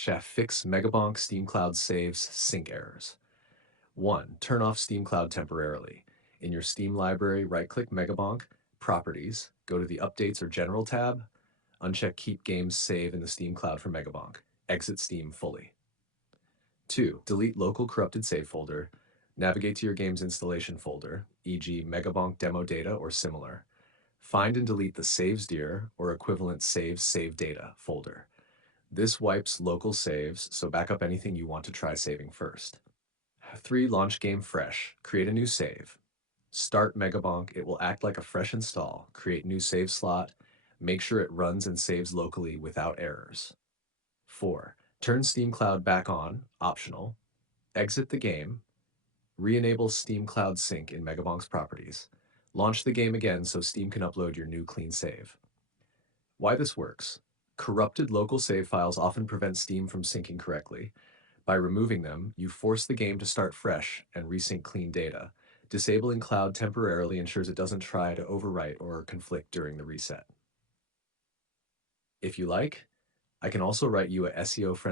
Fix Megabonk Steam Cloud saves sync errors. 1. Turn off Steam Cloud temporarily. In your Steam library, right-click Megabonk, Properties, go to the Updates or General tab, uncheck Keep Games Save in the Steam Cloud for Megabonk. Exit Steam fully. 2. Delete local corrupted save folder. Navigate to your game's installation folder, e.g. Megabonk demo data or similar. Find and delete the saves dir or equivalent saves save data folder. This wipes local saves, so back up anything you want to try saving first. 3. Launch game fresh. Create a new save. Start Megabonk. It will act like a fresh install. Create new save slot. Make sure it runs and saves locally without errors. 4. Turn Steam Cloud back on, optional. Exit the game. Re-enable Steam Cloud Sync in Megabonk's properties. Launch the game again so Steam can upload your new clean save. Why this works. Corrupted local save files often prevent Steam from syncing correctly. By removing them, you force the game to start fresh and resync clean data. Disabling Cloud temporarily ensures it doesn't try to overwrite or conflict during the reset. If you like, I can also write you a SEO-friendly